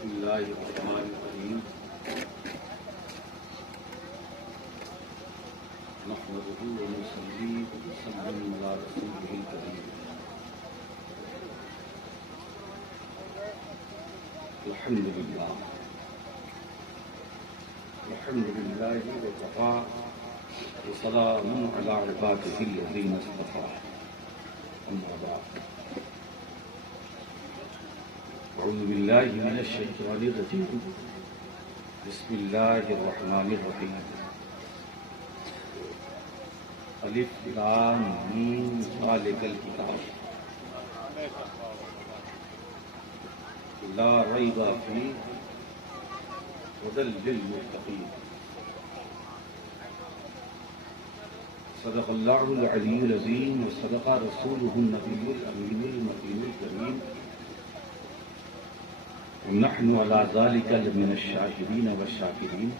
بسم اللہ الرحمن الرحیم نحمده ونصلي ونسلم على رسوله الكريم الحمد لله وكفى وسلام على عباده الذين اصطفى أما بعد أعوذ بالله من الشيطان الرجيم بسم الله الرحمن الرحيم الف لام میم ذلك الكتاب لا ريب فيه هدى للمتقين صدق الله العلي العظيم وصدق رسوله النبي الأمين المكين الكريم ونحن على ذلك لمن الشاهدين والشاكرين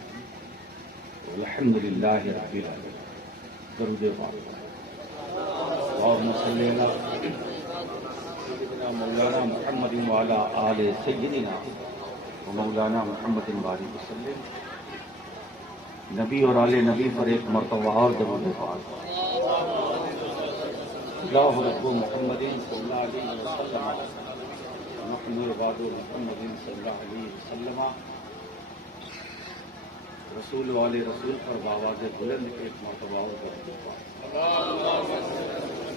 والحمد لله رب العالمين. درود پاک. اللهم صل على سيدنا مولانا محمد وعلى آل سيدنا ومولانا محمد وآلہ وسلم. نبی اور آل نبی پر ایک مرتبہ اور درود پاک. اللہ رب محمد صلی اللہ علیہ وسلم نحن عباد محمد صلی اللہ علیہ وسلم. رسول والے رسول پر بآواز بلند ایک مرتبہ اور درود پاک.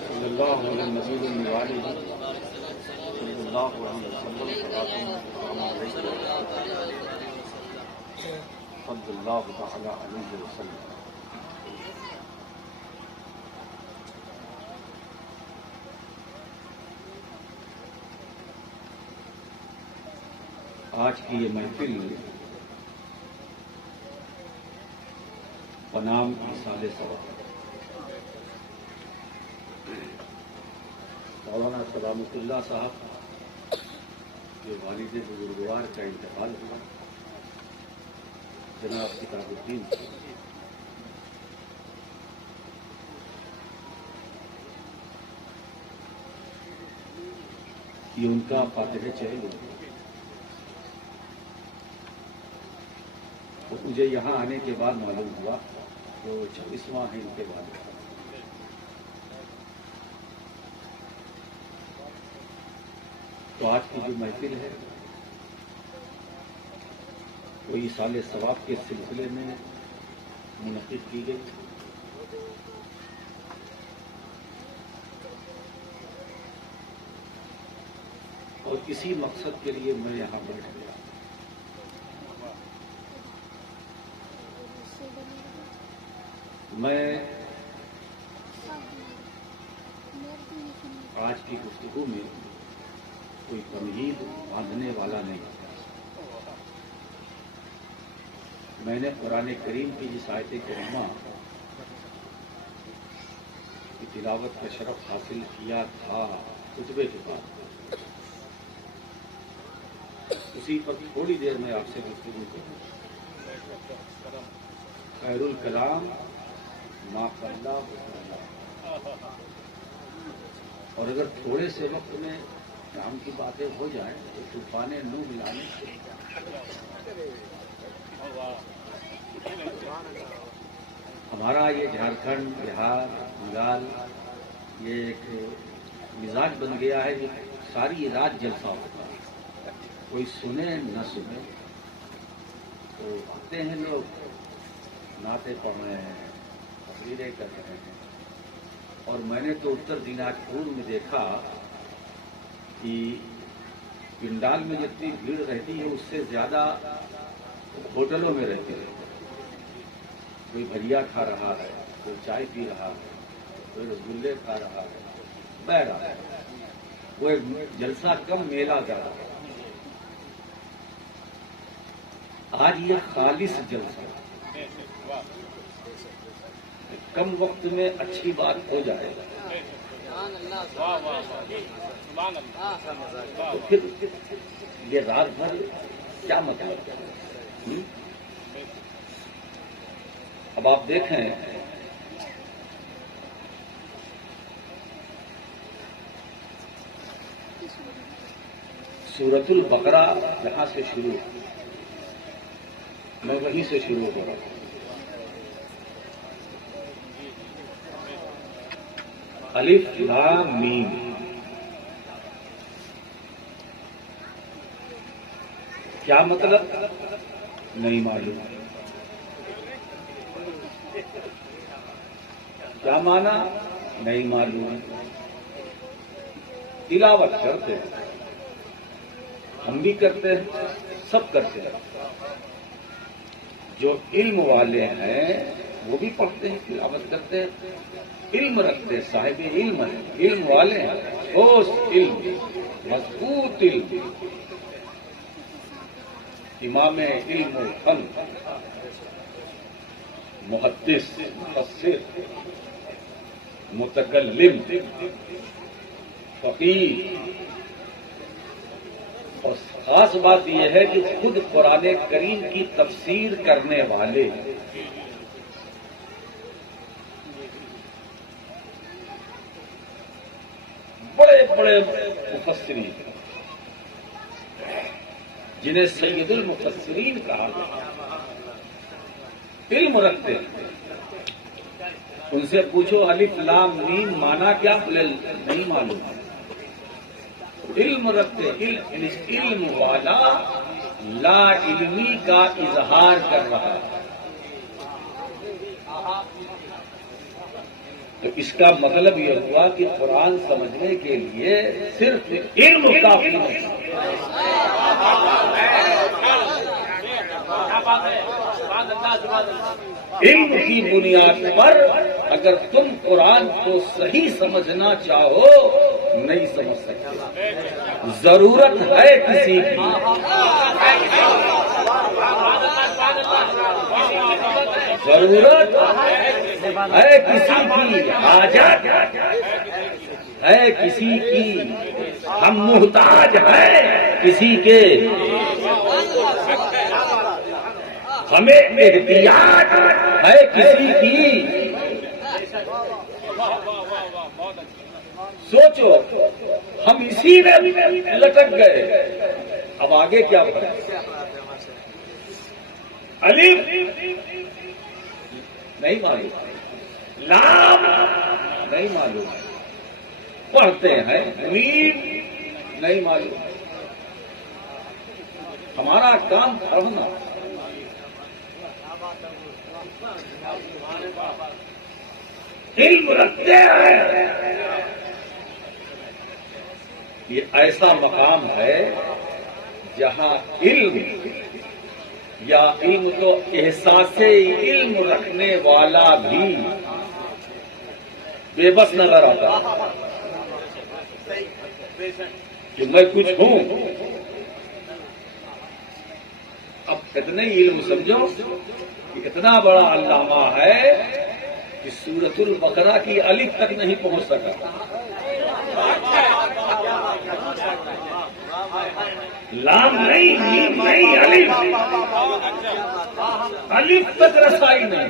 صلی اللہ علیہ نبی النبی صلی اللہ علیہ وسلم صلی اللہ تعالی علیہ وسلم. آج کی یہ محفل بنام ایصال ثواب. مولانا سلامت اللہ صاحب کے والد بزرگوار کا انتقال ہوا. جناب کتاب الدین یہ ان کا فاتح چہل ہوا. مجھے یہاں آنے کے بعد معلوم ہوا کہ وہ 26واں ہے ان کے بعد. تو آج کی جو محفل ہے وہ ایصال ثواب کے سلسلے میں منعقد کی گئی. اور اسی مقصد کے لیے میں یہاں بیٹھ گیا. میں آج کی گفتگو میں کوئی تمہید باندھنے والا نہیں. میں نے قرآن کریم کی جس آیت کریمہ کی تلاوت کا شرف حاصل کیا تھا خطبے کے بعد، اسی پر تھوڑی دیر میں آپ سے گفتگو کروں. خیر الکلام ما قل و کفى. اور اگر تھوڑے سے وقت میں کام کی باتیں ہو جائیں تو طوفان نو ملانے سے ہمارا یہ جھارکھنڈ، بہار، بنگال یہ ایک مزاج بن گیا ہے جو ساری رات جلسہ ہوتا ہے. کوئی سنے نہ سنے تو آتے ہیں لوگ، نعتیں پڑھ رہے ہیں، تقریریں کر رہے ہیں. اور میں نے تو اتر دیناجپور میں دیکھا کہ پنڈال میں جتنی بھیڑ رہتی ہے اس سے زیادہ ہوٹلوں میں رہتی ہے. کوئی بھجیا کھا رہا ہے، کوئی چائے پی رہا ہے، کوئی رسگلے کھا رہا ہے، بہ رہا ہے. کوئی جلسہ کم میلہ کر رہا ہے. آج یہ خالص جلسہ کم وقت میں اچھی بات ہو جائے تو پھر یہ رات بھر کیا مطلب ہے؟ اب آپ دیکھیں سورۃ البقرہ یہاں سے شروع، میں وہیں سے شروع ہو رہا ہوں۔ الف لام میم، کیا مطلب نہیں معلوم، کیا معنی نہیں معلوم، تلاوت کرتے ہیں، ہم بھی کرتے ہیں، سب کرتے ہیں، جو علم والے ہیں وہ بھی پڑھتے ہیں، تلاوت کرتے ہیں، علم رکھتے، صاحب علم ہیں، علم والے ہیں، ٹھوس علم، مضبوط علم، امام علم و فن، محدث، مفسر، متکلم، فقیہ، اور خاص بات یہ ہے کہ خود قرآن کریم کی تفسیر کرنے والے، بڑے بڑے مفسرین جنہیں سید المفسرین کہا علم رکھتے ہیں، ان سے پوچھو الف لام میم مانا کیا، نہیں معلوم، علم رکھتے، علم والا لا علمی کا اظہار کر رہا ہے، تو اس کا مطلب یہ ہوا کہ قرآن سمجھنے کے لیے صرف علم کافی نہیں، علم کی بنیاد پر اگر تم قرآن کو صحیح سمجھنا چاہو نہیں سمجھ سکتے، ضرورت ہے کسی کی، ضرورت ہے کسی کی، حاجت ہے کسی کی، ہم محتاج ہیں کسی کے، ہمیں احتیاج ہے کسی کی، سوچو ہم اسی میں لٹک گئے، اب آگے کیا بڑھے، الف نہیں معلوم، لام نہیں معلوم، پڑھتے ہیں، میم نہیں معلوم، ہمارا کام پڑھنا، علم رکھتے ہیں، یہ ایسا مقام ہے جہاں علم یا علم تو احساس علم رکھنے والا بھی بے بس نظر آتا کہ میں کچھ ہوں، اب اتنے علم سمجھو کہ اتنا بڑا علامہ ہے کہ سورۃ البقرہ کی الف تک نہیں پہنچ سکا، لام نہیں، میم نہیں، الف تک رسائی نہیں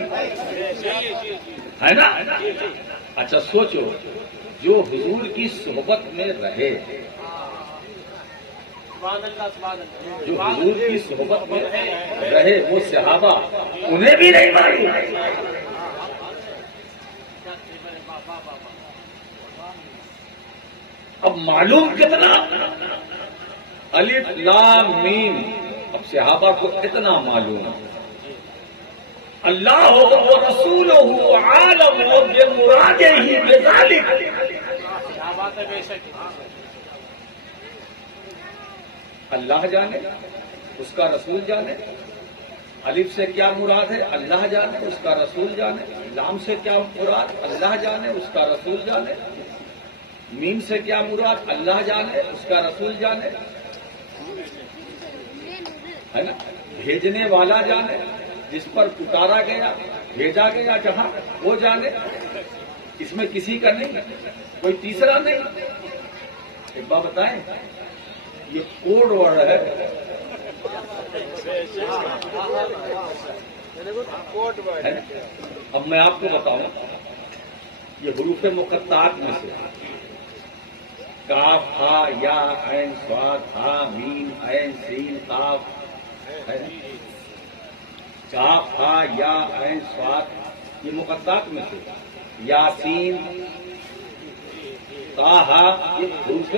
ہے نا۔ اچھا سوچو، جو حضور کی صحبت میں رہے، جو حضور کی صحبت میں رہے وہ صحابہ، انہیں بھی نہیں معلوم، اب معلوم کتنا، الف لام میم، اب صحابہ کو اتنا معلوم، اللہ و رسولہ عالم بمرادہ بذالک، اللہ جانے، اس کا رسول جانے، الف سے کیا مراد ہے اللہ جانے، اس کا رسول جانے، لام سے کیا مراد اللہ جانے، اس کا رسول جانے، میم سے کیا مراد اللہ جانے، اس کا رسول جانے، ہے نا، بھیجنے والا جانے، جس پر اتارا گیا، بھیجا گیا جہاں وہ جانے، اس میں کسی کا نہیں، کوئی تیسرا نہیں۔ ایک بات بتائیں، یہ کوڈ ورڈ ہے، اب میں آپ کو بتاؤں، یہ حروف مقطعات میں سے کاف ہا یا عین صاد ہا میم عین سین قاف ہے نا؟ کاف ہا یا عین صاد یہ مقدات میں سے، یاسین طٰہٰ یہ حروف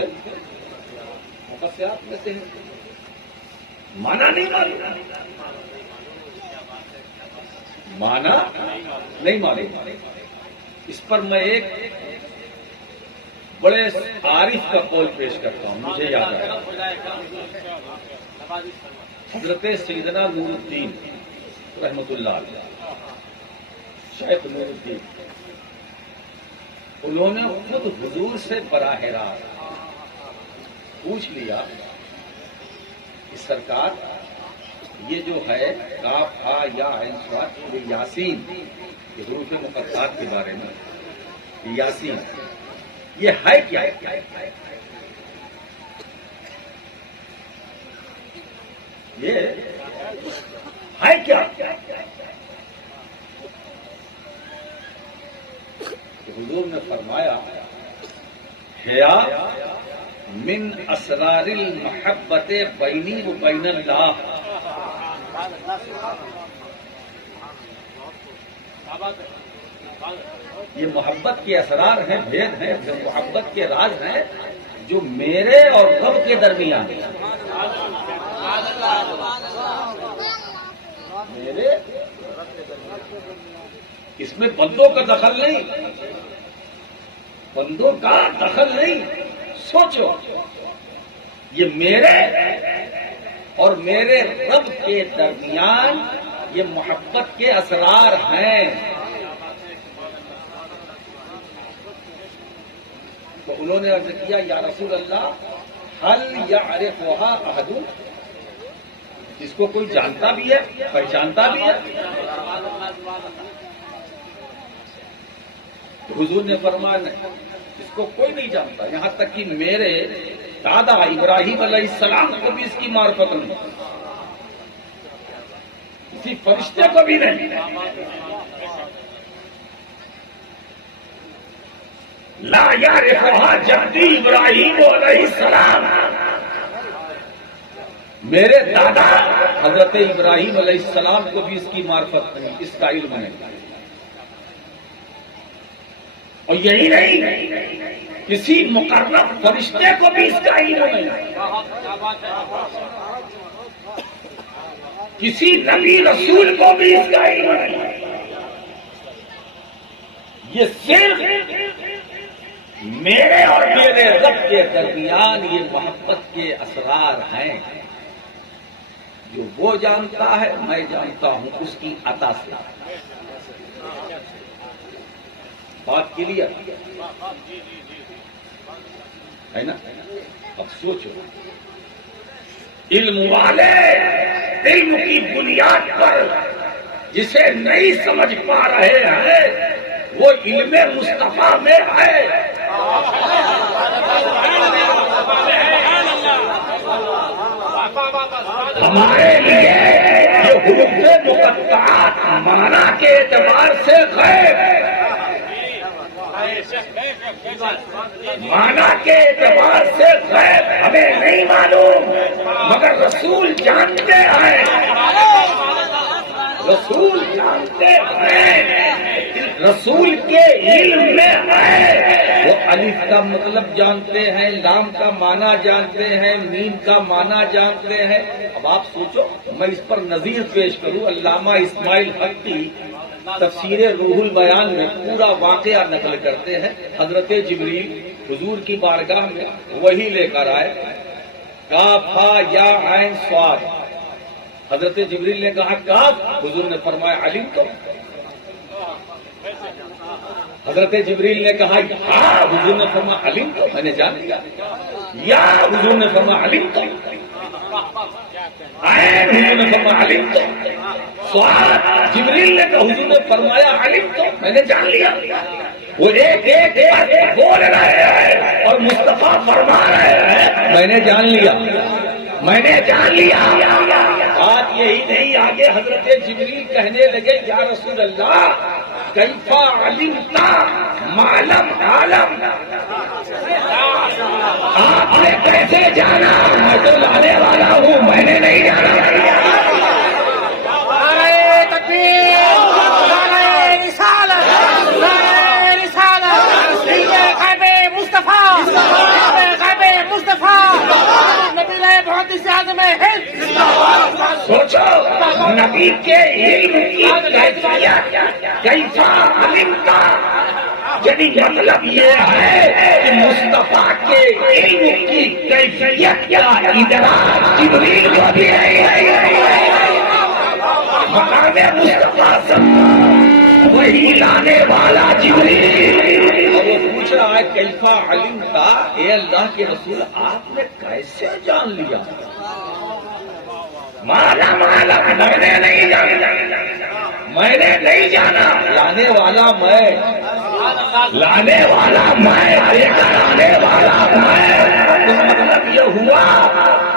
مقصرات میں سے ہیں، مانا نہیں معلوم، مانا نہیں معلوم۔ اس پر میں ایک بڑے عارف کا قول پیش کرتا ہوں، مجھے یاد ہے حضرت سیدنا نور الدین رحمۃ اللہ علیہ، شیخ نور الدین، انہوں نے خود حضور سے براہ راست پوچھ لیا کہ سرکار یہ جو ہے کاف ہا یا عین صاد یہ یاسین یہ حروف مقطعات کے بارے میں، یاسین یہ ہے کیا؟ یہ ہے کیا؟ حضور نے فرمایا حیا من اسرار المحبت بینی و بین اللہ، یہ محبت کے اسرار ہیں، بھید ہیں، جو محبت کے راز ہیں جو میرے اور رب کے درمیان ہیں، میرے اس میں بندوں کا دخل نہیں، بندوں کا دخل نہیں۔ سوچو یہ میرے اور میرے رب کے درمیان یہ محبت کے اسرار ہیں۔ تو انہوں نے عرض کیا یا رسول اللہ هل يعرفها احد، اس کو کوئی جانتا بھی ہے، پہچانتا بھی ہے؟ حضور نے فرمایا نہیں، اس کو کوئی نہیں جانتا، یہاں تک کہ میرے دادا ابراہیم علیہ السلام کو بھی اس کی معرفت نہیں، کسی فرشتے کو بھی نہیں۔ لا یعرفها جدی ابراہیم علیہ السلام، میرے دادا حضرت ابراہیم علیہ السلام کو بھی اس کی معرفت نہیں، اس کا علم نہیں۔ اور یہی نہیں، کسی مقرب فرشتے کو بھی اس کا علم نہیں، کسی نبی رسول کو بھی اس کا علم نہیں۔ یہ صرف میرے اور میرے رب کے درمیان یہ محبت کے اسرار ہیں، جو وہ جانتا ہے میں جانتا ہوں اس کی عطا سے۔ بات کلیئر ہے نا؟ اب سوچو، علم والے علم کی بنیاد پر جسے نہیں سمجھ پا رہے ہیں وہ علم مصطفیٰ میں ہے۔ ہمارے لیے یہ حروف مقطعات معنی کے اعتبار سے غیب ہے، معنی کے اعتبار سے غیب ہمیں نہیں معلوم، مگر رسول جانتے ہیں، رسول جانتے ہیں، رسول کے علم میں ہے۔ وہ الف کا مطلب جانتے ہیں، لام کا معنی جانتے ہیں، میم کا معنی جانتے ہیں۔ اب آپ سوچو، میں اس پر نظیر پیش کروں، علامہ اسماعیل حقی تفسیر روح البیان میں پورا واقعہ نقل کرتے ہیں۔ حضرت جبریل حضور کی بارگاہ میں وہی لے کر آئے، کاف ہا یا عین صاد، حضرت جبریل نے کہا کاف، حضور نے فرمایا علم تو، حضرت جبریل نے کہا ہاں، حضور نے فرمایا علم تو، میں نے جان لیا، یا حضور نے فرمایا علم تو، عین حضور نے فرمایا علم تو، صاد جبریل نے کہا حضور نے فرمایا علم تو، میں نے جان لیا۔ وہ ایک ایک بات بول رہے ہیں اور مصطفیٰ فرما رہے ہیں میں نے جان لیا، میں نے جان لیا۔ بات یہی نہیں، آگے حضرت جبریل کہنے لگے یا رسول اللہ کیفا علمتا ما لم تعلم، آپ نے کیسے جانا؟ میں تو لانے والا ہوں، میں نے نہیں جانا. سوچو نبی کے علم کی کیفیت کیسا علم تھا. یعنی مطلب یہ ہے کہ مصطفیٰ کے علم کی کیفیت کا ادراک جبریل کو بھی ہے. مقام مصطفیٰ سے وہی لانے والا جبریل. وہ پوچھ رہا ہے کیفا علم تھا، اے اللہ کے رسول آپ نے کیسے جان لیا؟ مالا مالا میں نے نہیں جانا، میں نے نہیں جانا. لانے والا میں، لانے والا میں، لے کر آنے والا میں. مطلب یہ ہوا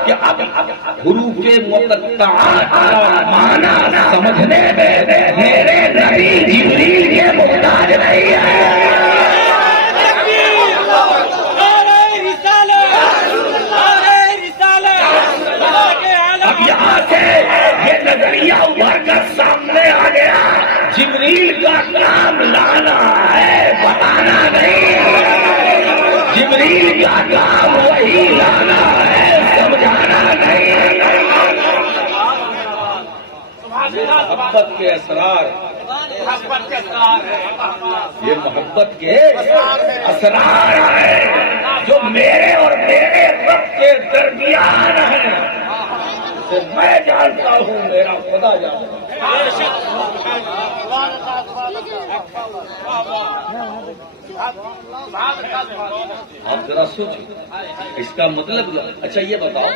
کہ اب حروف مقطعات کا مانا سمجھنے میں میرے نبی جبریل کے محتاج نہیں ہے. اب یہاں سے یہ نظریہ ابھر کر سامنے آ گیا. جبریل کا کام لانا ہے، بتانا نہیں. جبریل کا کام وہی لانا ہے، سمجھانا نہیں. محبت کے اسرار، یہ محبت کے اسرار ہے جو میرے اور میرے رب کے درمیان ہیں. میں جانتا ہوں، میرا خدا جانتا ہے. آپ ذرا سوچو اس کا مطلب. اچھا یہ بتاؤ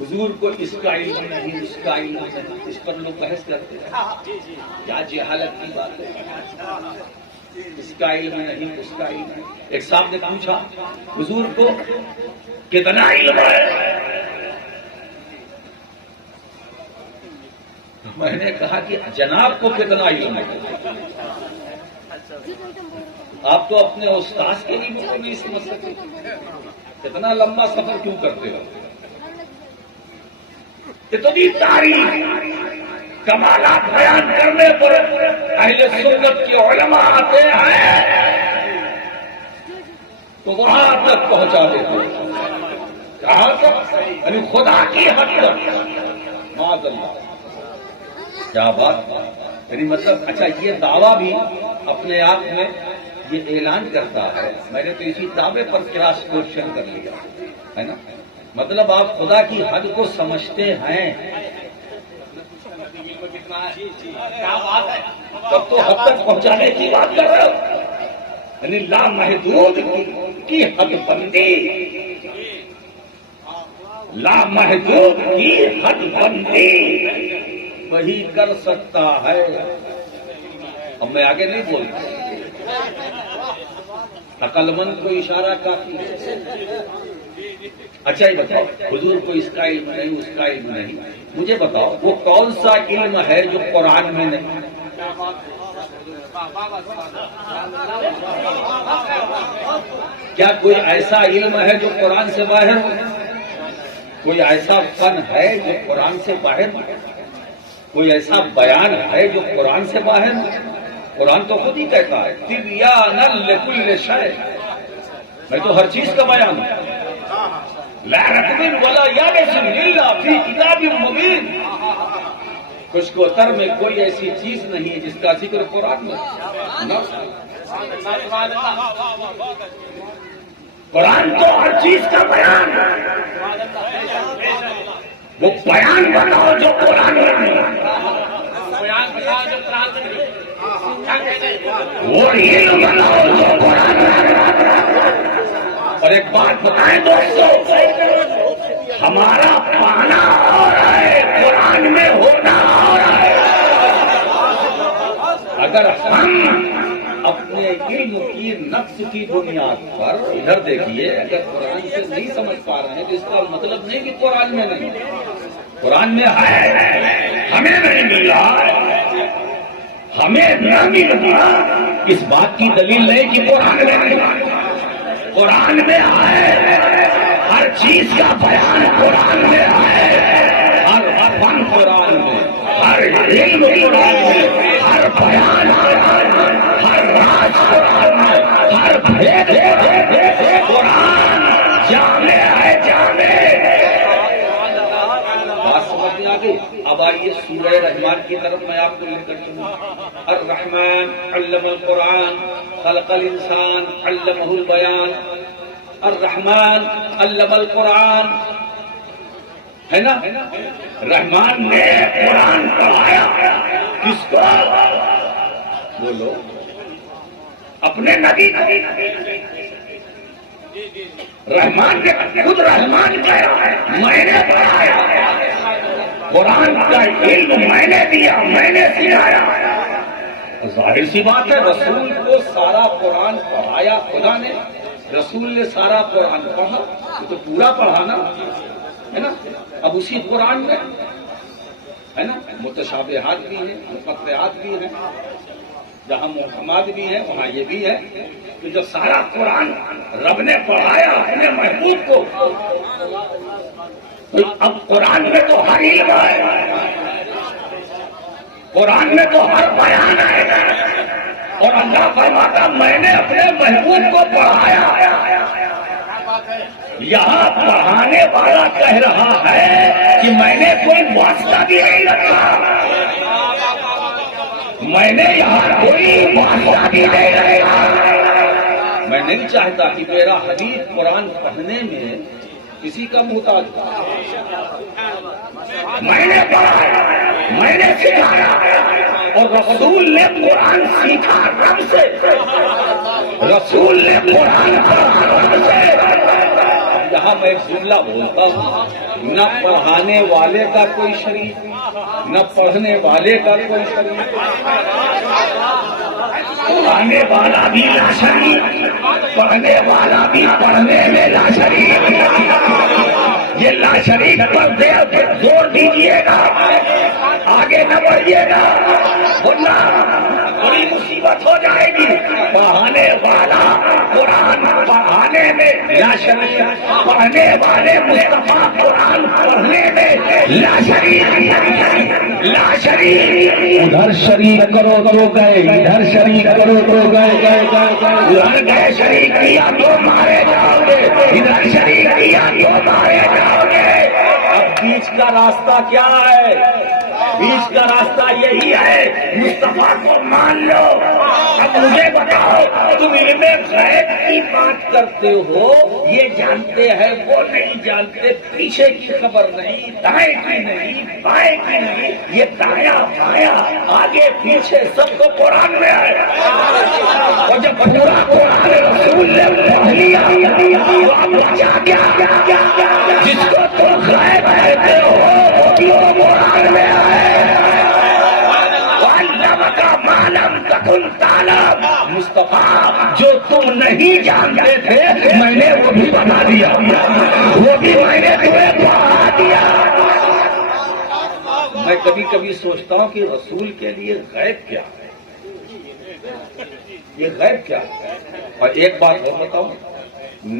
حضور کو اس کا علم نہیں، اس کا علم نہیں، اس پر لوگ بحث کرتے ہیں. کیا جہالت کی بات ہے؟ اس کا علم نہیں، اس کا علم نہیں. ایک صاحب نے پوچھا حضور کو کتنا علم ہے؟ میں نے کہا کہ جناب کو کتنا علم ہے؟ آپ تو اپنے استاذ کے لیے نہیں سمجھ سکتے. اتنا لمبا سفر کیوں کرتے ہو؟ اتنی تاریخ کمالات بیان کرنے پر اہل سنت کے علماء آتے ہیں تو وہاں تک پہنچا دیتے. کہاں تک؟ یعنی خدا کی حد تک. معاذ اللہ، کیا بات. یعنی مطلب اچھا یہ دعویٰ بھی اپنے آپ میں یہ اعلان کرتا ہے. میں نے تو اسی دعوے پر کراس کوشچن کر لیا ہے نا. مطلب آپ خدا کی حد کو سمجھتے ہیں، تب تو حد تک پہنچانے کی بات کر رہے ہو. یعنی لامحدود کی حد بندی، لامحدود کی حد بندی وہی کر سکتا ہے. اب میں آگے نہیں بولتا. عقل مند کو اشارہ کافی ہے. اچھا یہ بتاؤ حضور کو اس کا علم نہیں، اس کا علم نہیں. مجھے بتاؤ وہ کون سا علم ہے جو قرآن میں نہیں؟ کیا کوئی ایسا علم ہے جو قرآن سے باہر ہو؟ کوئی ایسا فن ہے جو قرآن سے باہر ہو؟ کوئی ایسا بیان ہے جو قرآن سے باہر ہو؟ قرآن تو خود ہی کہتا ہے تبیانا لکل شیء، میں تو ہر چیز کا بیان ہوں. لا رطب ولا یابس الا فی کتاب مبین. خشکوتر میں کوئی ایسی چیز نہیں ہے جس کا ذکر قرآن میں. قرآن تو ہر چیز کا بیان ہے. وہ بیان بتاؤ جو قرآن میں نہیں. وہ علم بتاؤ جو قرآن میں نہیں. اور ایک بات بتائیں دوستو، ہمارا پانا ہو رہا ہے، قرآن میں ہونا ہو رہا ہے. اگر ہم اپنے علم کی نفس کی بنیاد پر ادھر دیکھیے، اگر قرآن سے نہیں سمجھ پا رہے ہیں تو اس کا مطلب نہیں کہ قرآن میں نہیں. قرآن میں ہے، ہمیں نہیں ملا، ہمیں نہ ملنا اس بات کی دلیل نہیں کہ قرآن میں نہیں. قرآن میں آئے، ہر چیز کا بیان قرآن میں آئے، ہر فن قرآن میں، ہر علم قرآن میں، ہر بیان ہر راز قرآن میں، ہر بھید قرآن جامع ہے، جامع۔ بات سمجھ میں آ گئی؟ اب آئیے سورہ رحمان کی طرف میں آپ کو لے کر چلوں۔ الرحمن علم القرآن خلق الانسان علمہ البیان۔ الرحمن علم القرآن، ہے نا؟ رحمان نے قرآن پڑھایا کس کو؟ بولو، اپنے نبی کو۔ رحمان نے خود رحمان کہا ہے میں نے پڑھایا، قرآن کا علم میں نے دیا، میں نے سکھایا۔ ظاہر سی بات ہے، رسول کو سارا قرآن پڑھایا خدا نے، رسول نے سارا قرآن پڑھا، یہ تو پورا پڑھانا ہے نا۔ اب اسی قرآن میں ہے نا متشابہات بھی ہیں، مقطعات بھی ہیں، جہاں محکمات بھی ہیں وہاں یہ بھی ہے کہ جو سارا قرآن رب نے پڑھایا اپنے محبوب کو۔ اب قرآن میں تو ہر علم ہے، قرآن میں تو ہر بیان ہے، اور اللہ فرماتا میں نے اپنے محبوب کو پڑھایا۔ یہاں پڑھانے والا کہہ رہا ہے کہ میں نے کوئی واسطہ بھی نہیں رکھا، میں نے یہاں کوئی واسطہ بھی نہیں رکھا۔ میں نہیں چاہتا کہ میرا حبیب قرآن پڑھنے میں کسی کا محتاج ہو۔ میں نے پڑھایا، میں نے سکھایا، اور رسول نے قرآن سیکھا رب سے، رسول نے قرآن پڑھا رب سے۔ یہاں میں ایک جملہ بولتا ہوں، نہ پڑھانے والے کا کوئی شریک، نہ پڑھنے والے کا کوئی شریک۔ پڑھانے والا بھی لا شریک، پڑھنے والا بھی پڑھنے میں لا شریک۔ یہ لا شریک پر زور دیجیے گا، آگے نہ بڑھیے گا، ورنہ بڑی مصیبت ہو جائے گی۔ پڑھانے والا قرآن پڑھانے میں لا شریک، پڑھنے والے مصطفیٰ قرآن پڑھنے میں لا شریک، لا شریک۔ ادھر شریک کرو تو گئے، ادھر شریک کرو تو گئے، ادھر گئے شریک کیا تو مارے جاؤ گے، ادھر شریک کیا تو مارے جاؤ گے۔ اب بیچ کا راستہ کیا ہے؟ بیچ کا راستہ یہی ہے، مصطفیٰ کو مان لو۔ اب مجھے بتاؤ، تم علم غیب کی بات کرتے ہو، یہ جانتے ہیں وہ نہیں جانتے، پیچھے کی خبر نہیں، دائیں کی نہیں، بائیں کی نہیں، یہ دایاں بایاں آگے پیچھے سب کو قرآن میں ہے۔ اور جب پورا قرآن رسول نے پڑھ لیا تو اب بچا کیا؟ جس کو تم غیب کہتے ہو وہ بھی تو قرآن میں ہے۔ کا معلوم تکن تعلم، مصطفیٰ جو تم نہیں جانتے تھے میں نے وہ بھی بتا دیا، وہ بھی میں نے تمہیں پڑھا دیا۔ میں کبھی کبھی سوچتا ہوں کہ رسول کے لیے غیب کیا ہے، یہ غیب کیا ہے؟ اور ایک بات اور بتاؤں،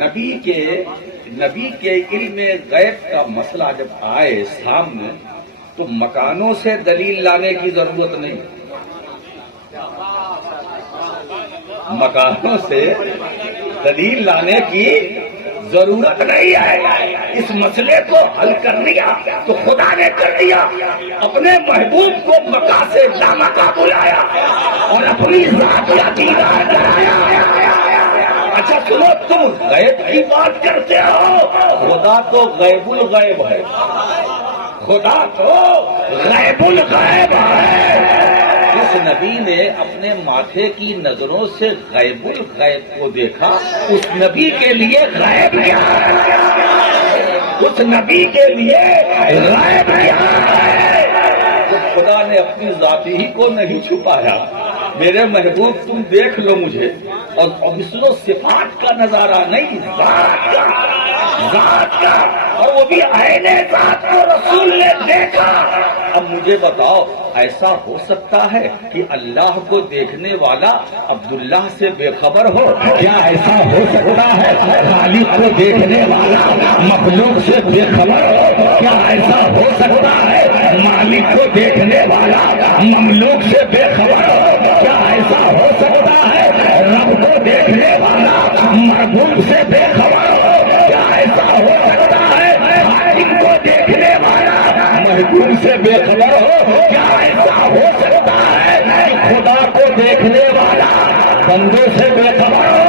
نبی کے علم غیب کا مسئلہ جب آئے سامنے تو مکانوں سے دلیل لانے کی ضرورت نہیں، مکانوں سے دلیل لانے کی ضرورت نہیں ہے۔ اس مسئلے کو حل کر لیا تو خدا نے کر دیا، اپنے محبوب کو مکہ سے لامکہ بلایا اور اپنی ذات کا دیدار کرایا۔ اچھا سنو، تم غیب کی بات کرتے ہو، خدا تو غیب الغیب ہے، خدا تو غیب الغیب ہے۔ اس نبی نے اپنے ماتھے کی نظروں سے غیب الغیب کو دیکھا، اس نبی کے لیے غیب کیا ہے؟ اس نبی کے لیے غیب کیا ہے؟ تو خدا نے اپنی ذاتی ہی کو نہیں چھپایا، میرے محبوب تم دیکھ لو مجھے، اور مثل و صفات کا نظارہ نہیں، ذات کا، اور وہ بھی عین ذات کو رسول نے دیکھا۔ اب مجھے بتاؤ ایسا ہو سکتا ہے کہ اللہ کو دیکھنے والا عبداللہ سے بے خبر ہو؟ کیا ایسا ہو سکتا ہے خالق کو دیکھنے والا مخلوق سے بے خبر ہو؟ کیا ایسا ہو سکتا ہے مالک کو دیکھنے والا مملوک سے بے خبر ہو؟ کیا ایسا ہو سکتا ہے رب کو دیکھنے والا مربوب سے بے خبر ہو؟ کیا ایسا ہو سکتا ہے حاکم کو دیکھنے والا محکوم سے بے خبر ہو؟ کیا ایسا ہو سکتا ہے خدا کو دیکھنے والا بندوں سے بے خبر ہو؟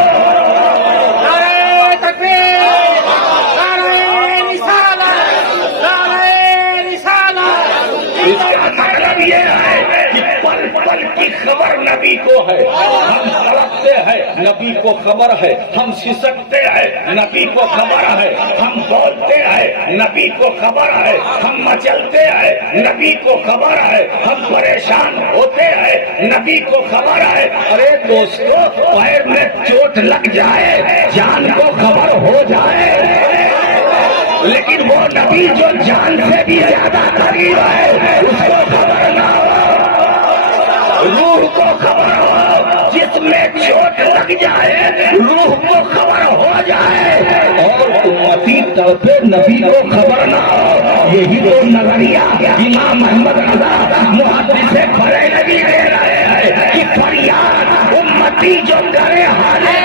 اس کا مطلب یہ ہے کہ پل پل کی خبر نبی کو ہے. ہم تڑپتے ہیں نبی کو خبر ہے, ہم سسکتے ہیں نبی کو خبر ہے, ہم بولتے ہیں نبی کو خبر ہے, ہم مچلتے ہیں نبی کو خبر ہے, ہم پریشان ہوتے ہیں نبی کو خبر ہے. ارے دوستو, پیر میں چوٹ لگ جائے جان کو خبر ہو جائے, لیکن وہ نبی جو جان سے بھی زیادہ قریب ہے اس کو خبر نہ ہو, روح کو خبر ہو, جس میں چوٹ لگ جائے روح کو خبر ہو جائے اور امتی طرف نبی کو خبر نہ ہو. یہی تو نظریہ امام محمد رضا محدث بڑے نبی دے رہے ہیں کہ فریاد امتی جو کرے حالے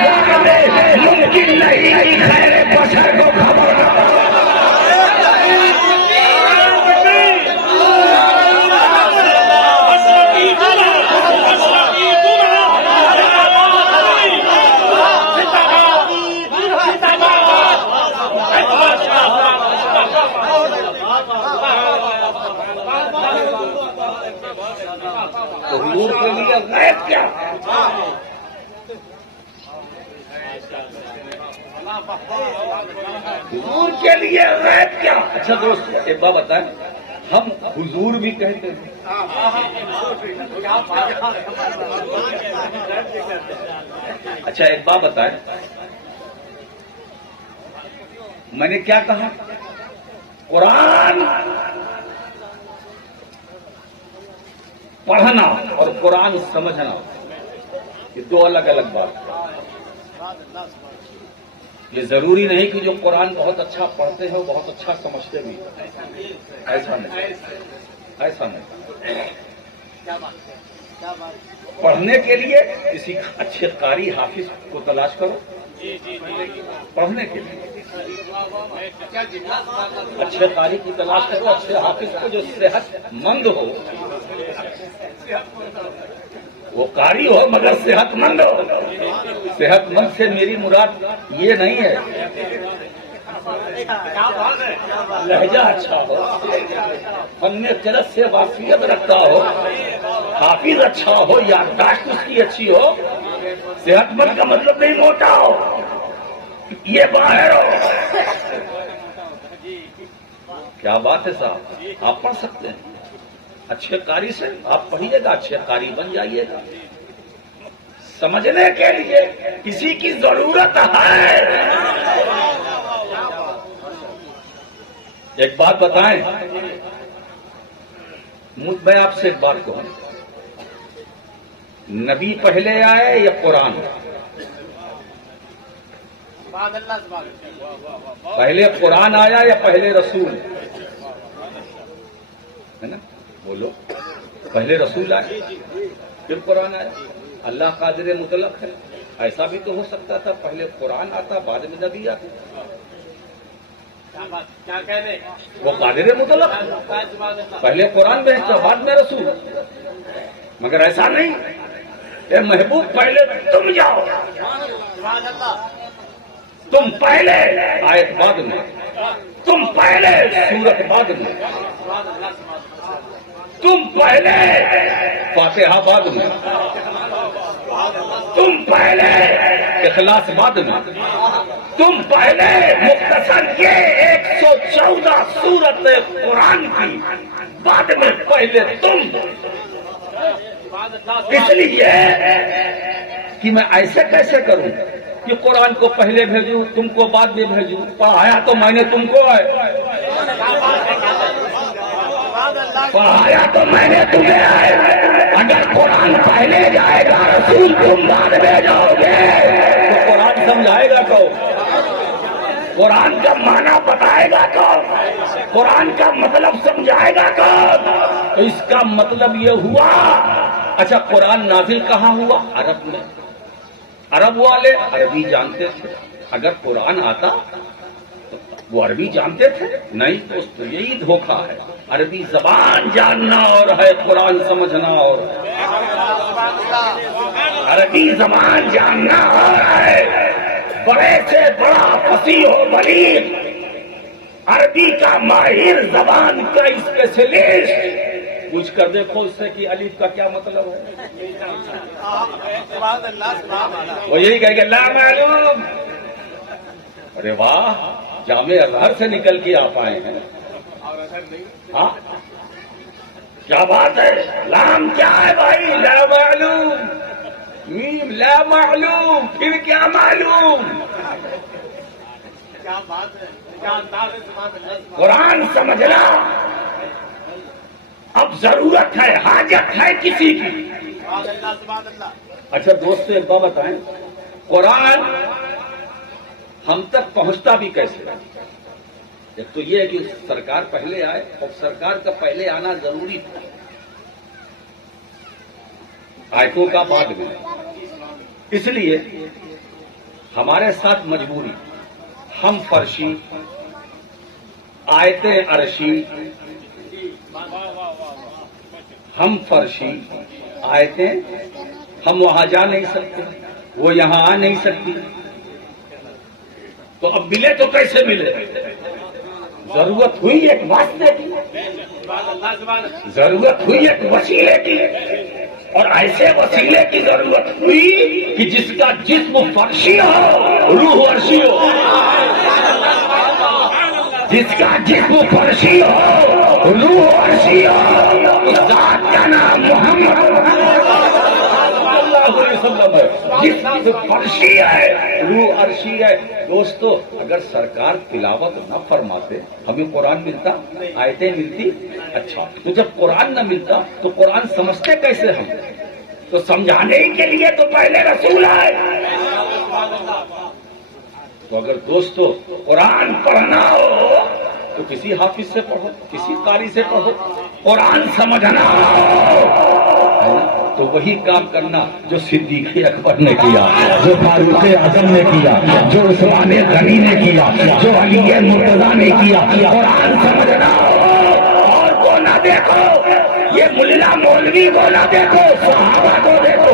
میں ممکن نہیں کہ خیر بشر کو خبر نہ ہو. حضور کے لیے غیب کیا, حضور کے لیے غیب کیا. اچھا دوست ایک بات بتائیں, ہم حضور بھی کہتے ہیں, اچھا ایک بات بتائیں, میں نے کیا کہا, قرآن پڑھنا اور قرآن سمجھنا یہ دو الگ الگ بات. یہ ضروری نہیں کہ جو قرآن بہت اچھا پڑھتے ہیں بہت اچھا سمجھتے بھی, ایسا نہیں, ایسا نہیں. پڑھنے کے لیے کسی اچھے قاری حافظ کو تلاش کرو, پڑھنے کے لیے اچھے قاری کی تلاش کرو, اچھے حافظ کو جو صحت مند ہو, وہ قاری ہو مگر صحت مند ہو. صحت مند سے میری مراد یہ نہیں ہے لہجہ اچھا ہو, فن قرت سے واقفیت رکھتا ہو, حافظ اچھا ہو, یادداشت اس کی اچھی ہو. صحت مند کا مطلب نہیں موٹا ہو, یہ باہر ہو. کیا بات ہے صاحب, آپ پڑھ سکتے ہیں اچھے قاری سے, آپ پڑھیے گا اچھے قاری بن جائیے گا. سمجھنے کے لیے کسی کی ضرورت ہے. ایک بات بتائیں, میں آپ سے ایک بات کہوں, نبی پہلے آئے یا قرآن؟ پہلے قرآن آیا یا پہلے رسول ہے نا, بولو. پہلے رسول آئے پھر قرآن آیا. اللہ قادر مطلق ہے, ایسا بھی تو ہو سکتا تھا پہلے قرآن آتا بعد میں نبی آتا. وہ قادر مطلق, پہلے قرآن بھیجتا بعد میں رسول, مگر ایسا نہیں. اے محبوب پہلے تم جاؤ, تم پہلے آیت بعد میں, تم پہلے سورت بعد میں, تم پہلے فاتحہ بعد میں, تم پہلے اخلاص بعد میں, تم پہلے مختصر کے 114 سورت قرآن کی بعد میں پہلے تم. اس لیے کہ میں ایسے کیسے کروں کہ قرآن کو پہلے بھیجوں تم کو بعد میں بھیجوں. پڑھایا تو میں نے تم کو ہے, پڑھایا تو میں نے تمہیں ہے، اگر قرآن پہلے جائے گا رسول تم بعد میں جاؤ گے تو قرآن سمجھائے گا کون؟ قرآن کا معنی بتائے گا کون؟ قرآن کا مطلب سمجھائے گا کون؟ تو اس کا مطلب یہ ہوا، اچھا قرآن نازل کہاں ہوا؟ عرب میں۔ عرب والے عربی جانتے تھے، اگر قرآن آتا تو وہ عربی جانتے تھے؟ نہیں دوست، یہی دھوکہ ہے۔ عربی زبان جاننا اور ہے، قرآن سمجھنا اور عربی زبان جاننا اور ہے، بڑے سے بڑا فصیح و بلیغ عربی کا ماہر، زبان کا اسپیشلسٹ پوچھ کر دیکھو اس سے کہ الف کا کیا مطلب ہے، وہ یہی کہے گا لا معلوم۔ ارے واہ، جامع ازہر سے نکل کے آپ آئے ہیں، ہاں کیا بات ہے؟ لام کیا ہے بھائی؟ لا معلوم، میم لا معلوم، پھر کیا معلوم؟ قرآن سمجھنا اب ضرورت ہے، حاجت ہے کسی کی۔ اچھا دوستو ایک بات بتائیں، قرآن ہم تک پہنچتا بھی کیسے؟ ایک تو یہ ہے کہ سرکار پہلے آئے، اور سرکار کا پہلے آنا ضروری تھا، آیتوں کا بعد میں، اس لیے ہمارے ساتھ مجبوری، ہم فرشی، آیتیں عرشی، ہم فرشی آیتیں، ہم وہاں جا نہیں سکتے، وہ یہاں آ نہیں سکتی، تو اب ملے تو کیسے ملے؟ ضرورت ہوئی ایک واسطے کی، ضرورت ہوئی ایک وسیلے کی، اور ایسے وسیلے کی ضرورت ہوئی کہ جس کا جسم فرشی ہو، روح عرشی ہو، جس کا جسم فرشی ہو، روح عرشی ہو، اس ذات کا نام محمد اللہ علیہ وسلم ہے، جسم فرشی ہے، روح عرشی ہے۔ دوستو اگر سرکار تلاوت نہ فرماتے ہمیں قرآن ملتا، آیتیں ملتی؟ اچھا تو جب قرآن نہ ملتا تو قرآن سمجھتے کیسے ہم؟ تو سمجھانے کے لیے تو پہلے رسول آئے۔ تو اگر دوستو قرآن پڑھنا ہو تو کسی حافظ سے پڑھو، کسی قاری سے پڑھو، قرآن سمجھنا ہو تو وہی کام کرنا جو صدیق اکبر نے کیا، جو فاروق اعظم نے کیا، جو عثمان غنی نے کیا، جو علی مرتضیٰ نے کیا۔ قرآن سمجھنا ہو اور کو نہ دیکھو، یہ ملا مولوی کو نہ دیکھو، صحابہ کو دیکھو،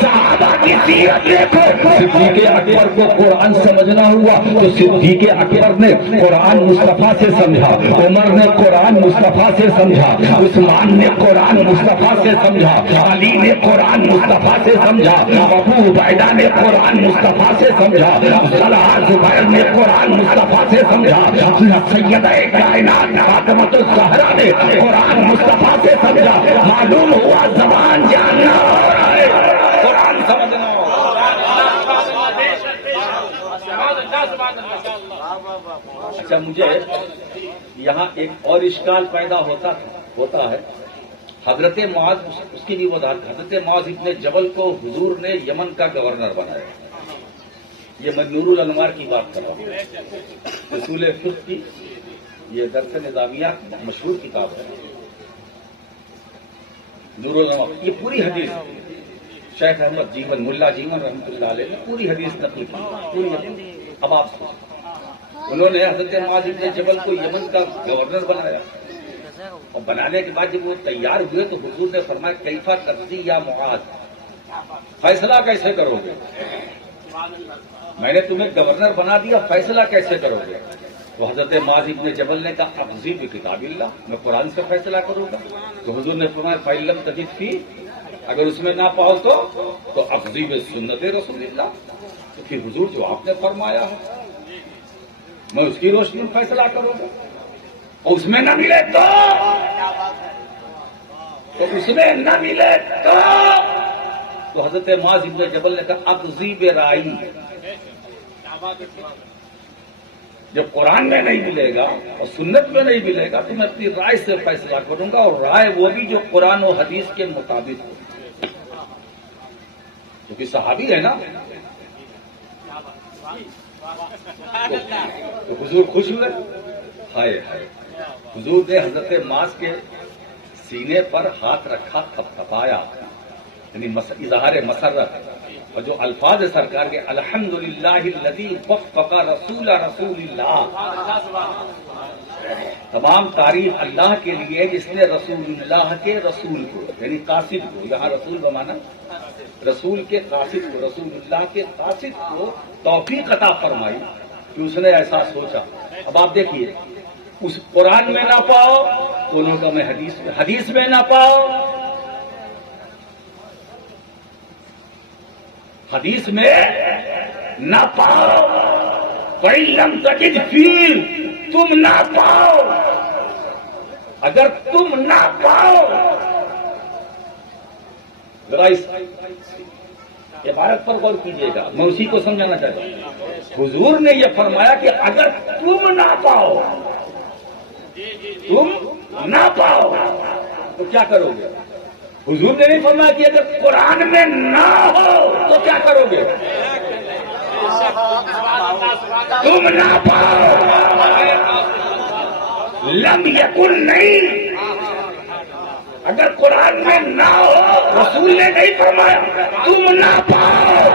صحابہ کی سیرت دیکھو۔ صدیق اکبر کو قرآن سمجھنا ہوا تو صدیق اکبر نے قرآن مصطفیٰ سے سمجھا، عمر نے قرآن مصطفیٰ سے سمجھا، عثمان نے قرآن مصطفیٰ سے سمجھا، علی نے قرآن مصطفیٰ سے سمجھا، ابو عبیدہ نے قرآن مصطفیٰ سے سمجھا، طلحہ زبیر نے قرآن مصطفیٰ سے سمجھا، سیدہ کائنات فاطمۃ الزہرا نے قرآن مصطفیٰ سے سمجھا۔ معلوم ہوا زبان جاننا اور ہے، قرآن سمجھنا۔ اچھا مجھے یہاں ایک اور اشکال پیدا ہوتا ہے، حضرت معاذ، اس کی بھی وضاحت، حضرت معاذ ابن جبل کو حضور نے یمن کا گورنر بنایا، یہ میں نور الانوار کی بات کر رہا ہوں، اصول فقہ کی یہ درس نظامیہ مشہور کتاب ہے نور الانوار، یہ پوری حدیث شیخ احمد جیون، ملا جیون رحمۃ اللہ علیہ نے پوری حدیث نقل کی، پوری حدیث۔ اب آپ سوچیں، انہوں نے حضرت معاذ ابن جبل کو یمن کا گورنر بنایا، اور بنانے کے بعد جب وہ تیار ہوئے تو حضور نے فرمایا کیفا تقضی یا معاذ، فیصلہ کیسے کرو گے؟ میں نے تمہیں گورنر بنا دیا، فیصلہ کیسے کرو گے؟ تو حضرت معاذ ابن جبل نے کہا اقضی بکتاب اللہ، میں قرآن سے فیصلہ کروں گا۔ تو حضور نے فرمایا فإن لم تجد فیہ، اگر اس میں نہ پاؤ تو اقضی بسنت رسول اللہ، تو پھر حضور جو آپ نے فرمایا ہے میں اس کی روشنی میں فیصلہ کروں گا، اور اس میں نہ ملے تو اس میں نہ ملے تو حضرت معاذ ابن جبل نے کہا اقضی برائی، جب قرآن میں نہیں ملے گا اور سنت میں نہیں ملے گا تو میں اپنی رائے سے فیصلہ کروں گا، اور رائے وہ بھی جو قرآن و حدیث کے مطابق ہو، کیونکہ صحابی ہے نا۔ تو حضور خوش ہوئے، ہائے ہائے، حضور نے حضرت معاذ کے سینے پر ہاتھ رکھا، تھپ تھپایا، یعنی اظہار مسرت، اور جو الفاظ سرکار کے الحمدللہ الذی وفق رسول اللہ، تمام تعریف اللہ کے لیے جس نے رسول اللہ کے رسول کو، یعنی قاصد کو، یہاں رسول بمانا رسول کے قاصد کو، رسول اللہ کے قاصد کو توفیق عطا فرمائی کہ اس نے ایسا سوچا۔ اب آپ دیکھیے، اس قرآن میں نہ پاؤ دونوں کا، میں حدیث میں نہ پاؤ، حدیث میں نہ پاؤ، بھائی لم تجد پھر تم نہ پاؤ، اگر تم نہ پاؤ، ذرا اس عبارت پر غور کیجیے گا، میں اسی کو سمجھانا چاہتا ہوں۔ حضور نے یہ فرمایا کہ اگر تم نہ پاؤ، تم نہ پاؤ تو کیا کرو گے؟ حضور نے نہیں فرمایا کہ اگر قرآن میں نہ ہو تو کیا کرو گے؟ تم نہ پاؤ، لم یکن نہیں، اگر قرآن میں نہ ہو، رسول نے نہیں فرمایا تم نہ پاؤ،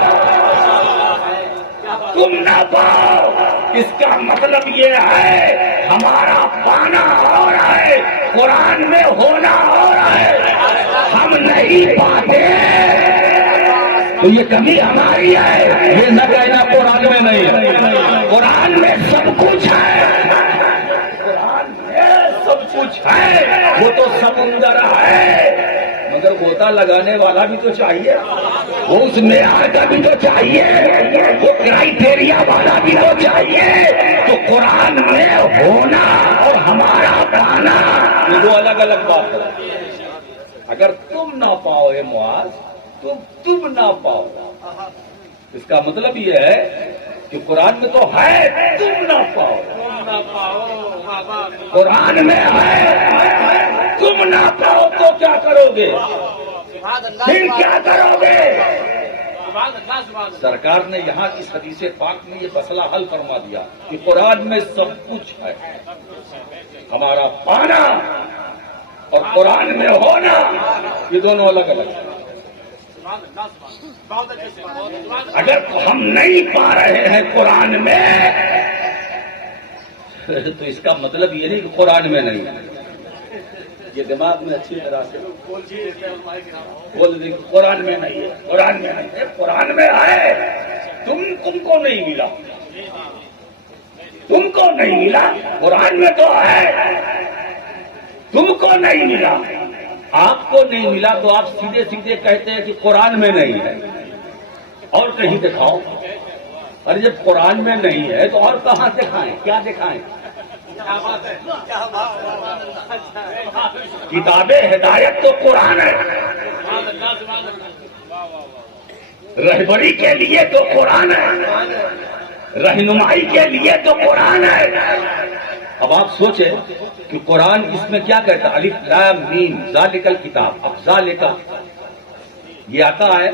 تم نہ پاؤ، اس کا مطلب یہ ہے ہمارا پانا ہو رہا ہے، قرآن میں ہونا ہو رہا ہے، ہم نہیں پاتے تو یہ کمی ہماری ہے، یہ نہ کہنا قرآن میں نہیں ہے، قرآن میں سب کچھ ہے، قرآن میں سب کچھ ہے، وہ تو سمندر ہے مگر غوطہ لگانے والا بھی تو چاہیے، وہ اس معیار کا بھی تو چاہیے، وہ کرائیٹیریا والا بھی تو چاہیے، تو قرآن میں ہونا اور ہمارا پانا یہ دو الگ الگ بات ہے۔ اگر تم نہ پاؤ اے معاذ، تو تم نہ پاؤ، اس کا مطلب یہ ہے کہ قرآن میں تو ہے، تم نہ پاؤ، قرآن میں ہے، تم نہ پاؤ تو کیا کرو گے؟ پھر کیا کرو گے؟ سرکار نے یہاں اس حدیث پاک میں یہ مسئلہ حل فرما دیا کہ قرآن میں سب کچھ ہے، ہمارا پانا اور قرآن میں ہونا یہ دونوں الگ الگ ہیں۔ اگر ہم نہیں پا رہے ہیں قرآن میں تو اس کا مطلب یہ نہیں کہ قرآن میں نہیں ہے، یہ دماغ میں اچھی طرح سے بول دیں قرآن میں نہیں ہے، قرآن میں نہیں ہے، قرآن میں ہے، تم کو نہیں ملا، تم کو نہیں ملا، قرآن میں تو ہے، تم کو نہیں ملا، آپ کو نہیں ملا تو آپ سیدھے سیدھے کہتے ہیں کہ قرآن میں نہیں ہے، اور کہیں دکھاؤ، اور جب قرآن میں نہیں ہے تو اور کہاں دکھائیں؟ کیا دکھائیں؟ کتاب ہدایت تو قرآن ہے، رہبری کے لیے تو قرآن ہے، رہنمائی کے لیے تو قرآن ہے۔ اب آپ سوچیں کہ قرآن اس میں کیا کہتا ہے؟ الف لام میم ذالک الکتاب، اب ذالک یہ آتا ہے،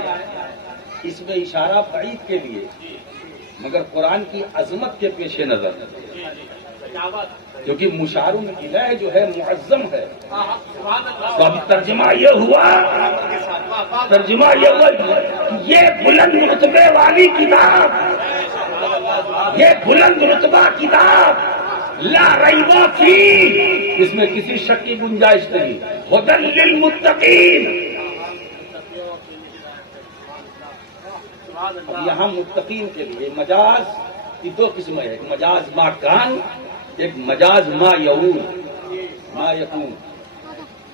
اس میں اشارہ بعید کے لیے، مگر قرآن کی عظمت کے پیش نظر، کیونکہ مشار الیہ جو ہے معظم ہے، تو اب ترجمہ یہ ہوا یہ بلند رتبے والی کتاب، یہ بلند رتبہ کتاب، لا ریب فی، اس میں کسی شک کی گنجائش نہیں، ھدی للمتقین۔ اب یہاں متقین کے لیے مجاز کی دو قسمیں ہیں، ایک مجاز ما کان، ایک مجاز ما یعون، ما یکون۔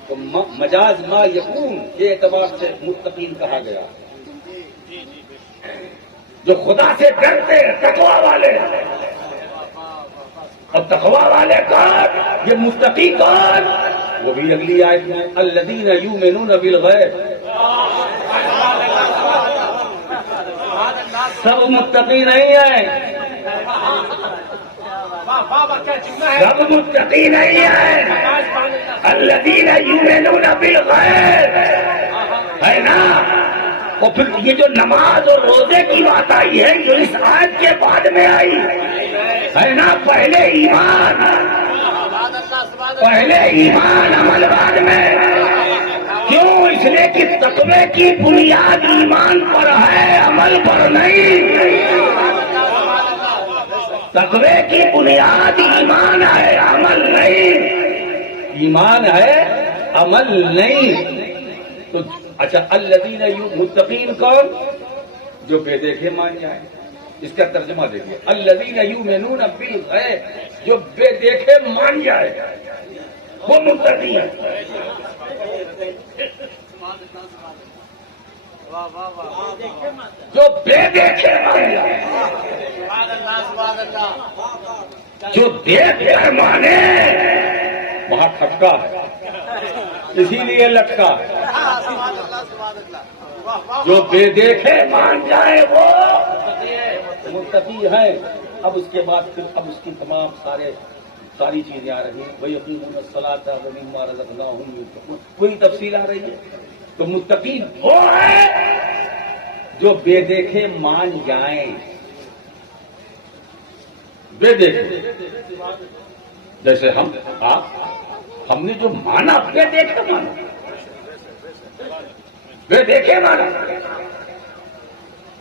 تو مجاز ما یکون کے اعتبار سے متقین کہا گیا، جو خدا سے ڈرتے تقوی والے، اور تقوی والے کون؟ یہ متقی کون؟ وہ بھی اگلی آیت میں الذین یؤمنون بالغیب، سب متقی نہیں ہیں، سب متقی نہیں ہے. الذین یؤمنون بالغیب ہے نا. اور پھر یہ جو نماز اور روزے کی بات آئی ہے جو اس آیت کے بعد میں آئی ہے نا. پہلے ایمان عمل بعد میں. کیوں؟ اس لیے کہ تقوی کی بنیاد ایمان پر ہے عمل پر نہیں. تقوی کی بنیاد ایمان ہے عمل نہیں. ایمان ہے عمل نہیں. تو اچھا الذین متقین کون؟ جو بے دیکھے مان جائیں. اس کا ترجمہ دیکھیے. الذین یؤمنون بالغیب جو بے دیکھے مان جائے وہ متقی ہے. جو بے دیکھے مان جائے. جو دیکھ کر مانے وہاں کھٹکا ہے اسی لیے لٹکا ہے. جو بے دیکھے مان جائے وہ متقی ہے. اب اس کے بعد پھر اب اس کی تمام ساری چیزیں آ رہی ہیں. وَيُقِيمُونَ الصَّلَاةَ وَمِمَّا رَزَقْنَاهُمْ يُنْفِقُونَ. کوئی تفصیل آ رہی ہے. تو متقی وہ ہے جو بے دیکھے مان جائیں. بے دیکھے جیسے ہم نے جو مانا بے دیکھے مانا. بے دیکھے مانا.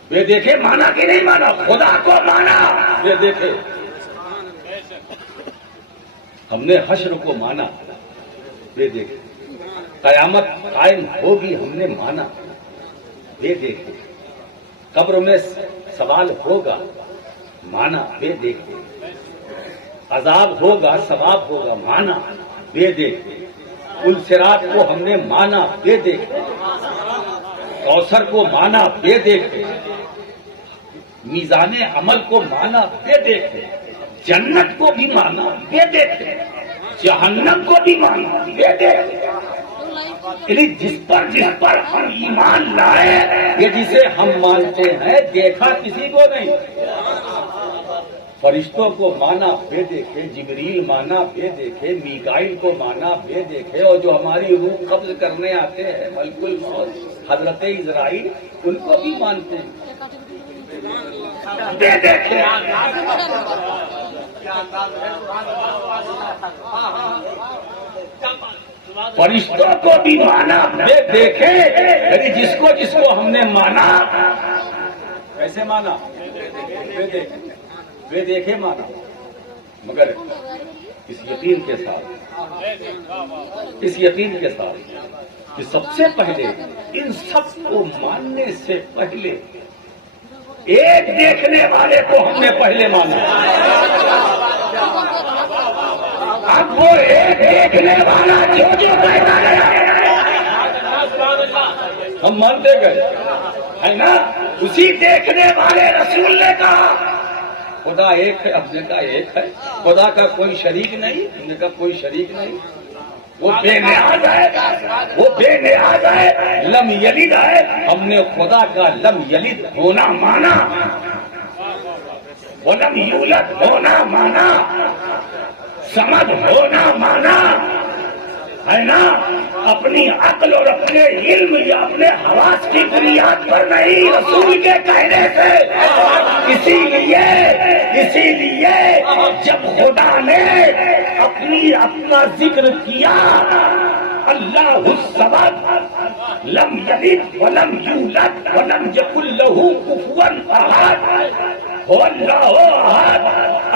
بے دیکھے مانا کہ نہیں مانا. خدا کو مانا بے دیکھے. ہم نے حشر کو مانا بے دیکھے. قیامت قائم ہوگی ہم نے مانا بے دیکھے. قبر میں سوال ہوگا مانا بے دیکھے. عذاب ہوگا ثواب ہوگا مانا بے دیکھے. الصراط کو ہم نے مانا بے دیکھے. کوثر کو مانا بے دیکھے. میزان عمل کو مانا بے دیکھے. جنت کو بھی مانا بے دیکھے. جہنم کو بھی مانا بے دیکھے. یعنی جس پر ہم ایمان لائے یہ جسے ہم مانتے ہیں دیکھا کسی کو نہیں. فرشتوں کو مانا بے دیکھے. جبریل مانا بے دیکھے. میکائیل کو مانا بے دیکھے. اور جو ہماری روح قبض کرنے آتے ہیں ملک الموت حضرت اسرائیل ان کو بھی مانتے ہیں بے دیکھے. فرشتوں کو بھی مانا بے دیکھے. یعنی جس کو ہم نے مانا کیسے مانا بے دیکھے. بے دیکھے مانا مگر اس یقین کے ساتھ کہ سب سے پہلے ان سب کو ماننے سے پہلے ایک دیکھنے والے کو ہم نے پہلے مانا. اب وہ ایک دیکھنے والا جو کہتا گیا ہم مانتے گئے ہے نا. اسی دیکھنے والے رسول نے کہا خدا ایک ہے. ہم نے کہا ایک ہے. خدا کا کوئی شریک نہیں. ہم نے کہا کوئی شریک نہیں. وہ بے نیاز ہے. لم یلد ہے. ہم نے خدا کا لم یلد ہونا مانا. ولم یولد ہونا مانا. سمد ہونا مانا ہے نا. اپنی عقل اور اپنے علم یا اپنے حواس کی بنیاد پر نہیں رسول کے کہنے سے. اسی لیے جب خدا نے اپنا ذکر کیا اللہ الصمد لم یلد ولم یولد ولم یکن لہ کفوا احد. اللہ احد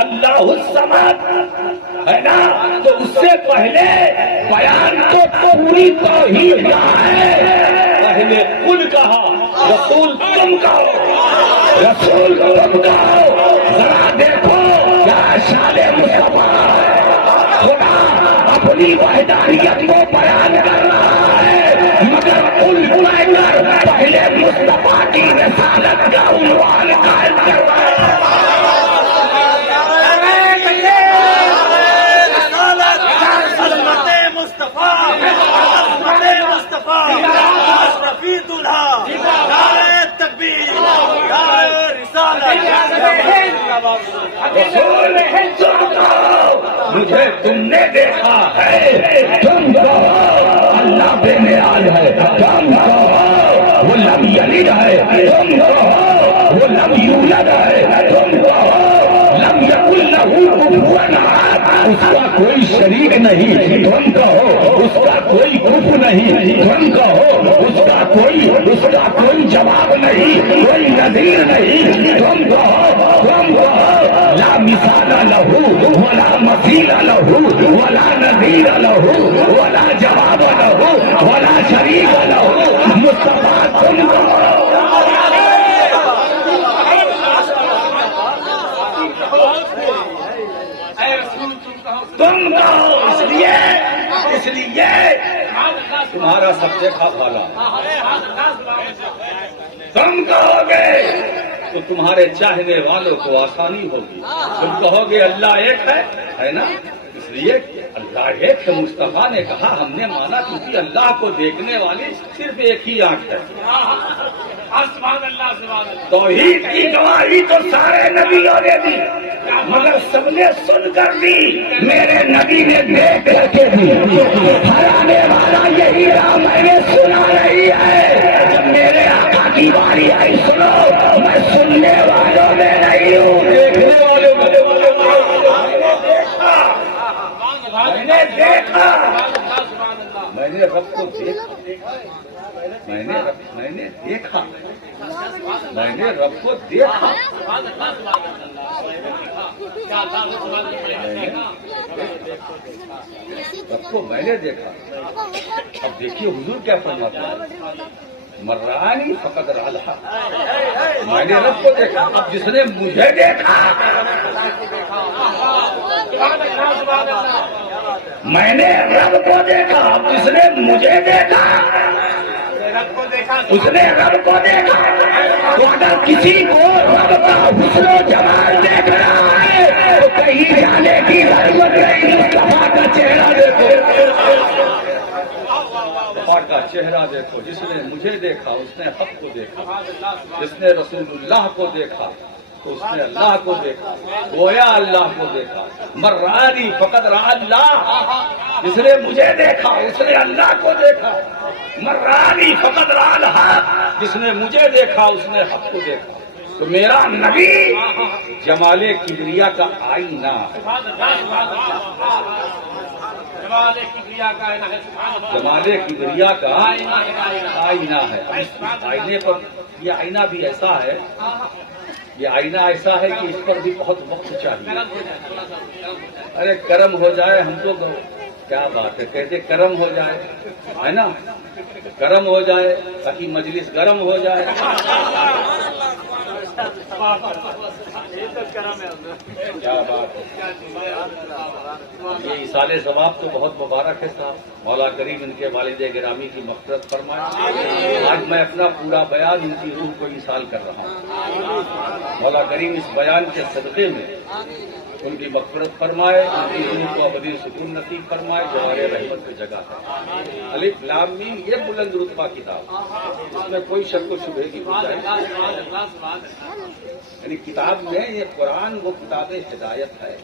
اللہ الصمد ہے نا. تو اس سے پہلے بیان تو پوری توحید کا ہے. پہلے قل کہا رسول تم کہو. رسول تم کہو. ذرا دیکھو کیا شان مصطفیٰ ہے. خدا اپنی وحدانیت کو بیان کر رہا ہے مگر قل کہہ کر پہلے مصطفیٰ کی رسالت کا عنوان قائم کر رہا ہے. تکبیر رسالت رسول تم کہو مجھے تم نے دیکھا ہے، تم کہو اللہ بے نیاز ہے، تم کہو وہ لم یلد ہے، تم کہو وہ لم یولد ہے، تم کہو لم یکن لہ کفوا احد، اس کا کوئی شریک نہیں، تم کہو اس کا کوئی کفو نہیں، تم کہو اس کا کوئی جواب نہیں، کوئی نظیر نہیں، تم کہو لا مثال لہ ولا مثیل لہ ولا نظیر لہ ولا جواب لہ ولا شریک لہ، مصطفیٰ تم کہو تم کہو، اس لیے تمہارا سب دیکھا بھالا، تم کہو گے تو تمہارے چاہنے والوں کو آسانی ہوگی، تم کہو گے اللہ ایک ہے نا، اس لیے اللہ ایک ہے، مصطفیٰ نے کہا ہم نے مانا کیونکہ اللہ کو دیکھنے والی صرف ایک ہی آنکھ ہے۔ توحید کی گواہی تو سارے نبیوں نے دی، مگر سب نے سن کر دی، میرے نبی نے دیکھ کر کے دی، ہرانے والا یہی رہا، میں نے سنا نہیں ہے، جب میرے آقا کی باری آئی سنو، میں سننے والوں میں نہیں ہوں، دیکھنے والوں میں میں نے دیکھا، میں نے رب کو دیکھا، میں نے دیکھا، میں نے رب کو دیکھا، رب کو میں نے دیکھا۔ اب دیکھیے حضور کیا فرماتے ہیں، مرانی فقط رہا، میں نے رب کو دیکھا، اب جس نے مجھے دیکھا، میں نے رب کو دیکھا، اب جس نے مجھے دیکھا اس نے رب کو دیکھا۔ تو اگر کسی کو رب کا حسن و جمال دیکھ رہا ہے تو کہیں جانے کی ضرورت نہیں، مصطفیٰ کا چہرہ دیکھو، مصطفیٰ کا چہرہ دیکھو، جس نے مجھے دیکھا اس نے حق کو دیکھا، جس نے رسول اللہ کو دیکھا تو اس نے اللہ کو دیکھا، گویا اللہ کو دیکھا۔ مرانی فقط رہا اللہ، جس نے مجھے دیکھا اس نے اللہ کو دیکھا، مرانی فقط رہا الحق، جس نے مجھے دیکھا اس نے حق کو دیکھا۔ تو میرا نبی جمال کبریا کا آئینہ، جمال کبریا کا آئینہ ہے۔ اب اس آئینے پر یہ آئینہ بھی ایسا ہے، یہ آئینہ ایسا ہے کہ اس پر بھی بہت وقت چاہیے۔ ارے کرم ہو جائے، ہم تو کیا بات ہے، کہتے کرم ہو جائے، ہے نا، گرم ہو جائے تاکہ مجلس گرم ہو جائے۔ کیا بات ہے، یہ ایصال ثواب تو بہت مبارک ہے صاحب، مولا کریم ان کے والد گرامی کی مغفرت فرمائے۔ آج میں اپنا پورا بیان ان کی روح کو ایصال کر رہا ہوں، مولا کریم اس بیان کے صدقے میں ان کی مغفرت فرمائے، ان کی روح کو ابدی سکون نصیب فرمائے، جو ہمارے رحمت کی جگہ ہے۔ الف لام میم یہ بلند رتبہ کتاب، اس میں کوئی شک و شبہ کی گنجائش نہیں، یعنی کتاب میں یہ قرآن وہ کتاب ہدایت ہے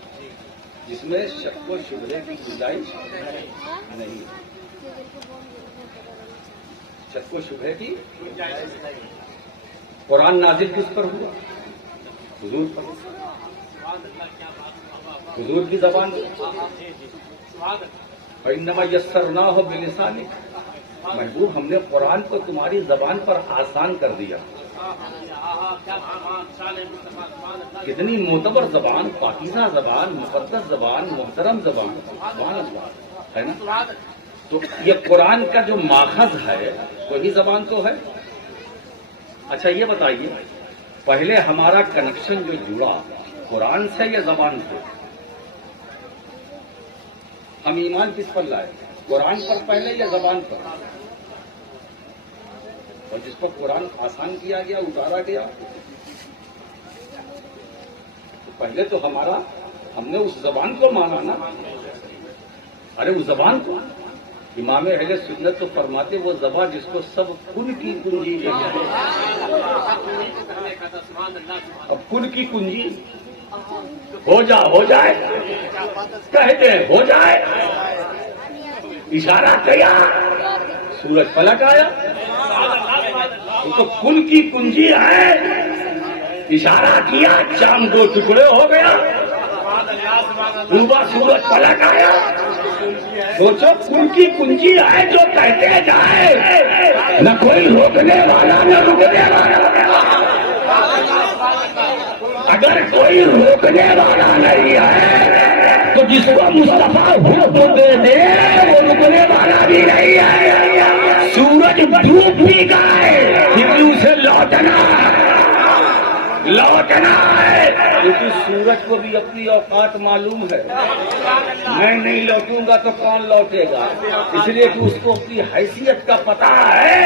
جس میں شک و شبہ کی گنجائش نہیں، شک و شبہ کی گنجائش نہیں۔ قرآن نازل کس پر ہوا؟ حضور پر، حضور کی زبان فإنما یسرناہ بلسانک، محبوب ہم نے قرآن کو تمہاری زبان پر آسان کر دیا۔ کتنی معتبر زبان، پاکیزہ زبان، مقدس زبان، محترم زبان، سبحان اللہ، ہے نا۔ تو یہ قرآن کا جو ماخذ ہے وہی زبان تو ہے۔ اچھا یہ بتائیے، پہلے ہمارا کنیکشن جو جڑا قرآن سے یا زبان سے؟ ہم ایمان کس پر لائے، قرآن پر پہلے یا زبان پر؟ اور جس پر قرآن آسان کیا گیا، اتارا گیا، تو پہلے تو ہم نے اس زبان کو مانا نا۔ ارے اس زبان کو، امام اہل سنت تو فرماتے وہ زبان جس کو سب کن کی کنجی مل جائے. اب کن کی کنجی ہو جائے کہتے ہیں ہو جائے. اشارہ کیا سورج پلٹ آیا. تو کن کی کنجی ہے. اشارہ کیا چاند 2 ٹکڑے ہو گیا. ڈوبا سورج پلٹ آیا. سوچو کن کی کنجی ہے جو کہتے جائے نہ کوئی روکنے والا نہ رکنے والا. اگر کوئی روکنے والا نہیں ہے تو جس کو مصطفیٰ حکم دے دے وہ رکنے والا بھی نہیں ہے. سورج ڈوب بھی گئے پھر اسے لوٹنا ہے. کیونکہ سورج کو بھی اپنی اوقات معلوم ہے. میں نہیں لوٹوں گا تو کون لوٹے گا. اس لیے کہ اس کو اپنی حیثیت کا پتہ ہے.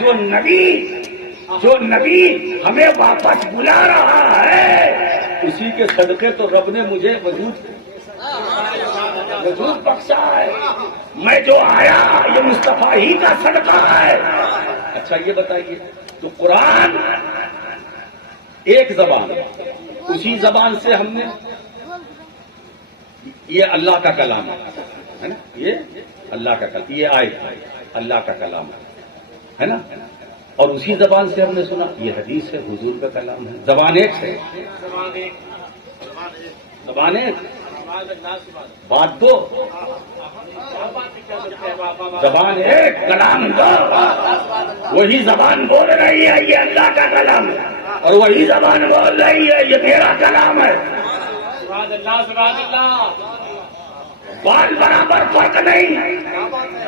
جو نبی ہمیں واپس بلا رہا ہے اسی کے صدقے تو رب نے مجھے وجود بخشا ہے. میں جو آیا یہ مصطفیٰ ہی کا صدقہ ہے. اچھا یہ بتائیے تو قرآن ایک زبان اسی زبان سے ہم نے یہ اللہ کا کلام ہے نا. یہ اللہ کا کلام یہ آیت اللہ کا کلام ہے نا. اور اسی زبان سے ہم نے سنا یہ حدیث ہے حضور کا کلام ہے. زبان ایک سے زبان ایک بات دو زبان ایک کلام دو. وہی زبان بول رہی ہے یہ اللہ کا کلام ہے اور وہی زبان بول رہی ہے یہ میرا کلام ہے. بال برابر فرق نہیں.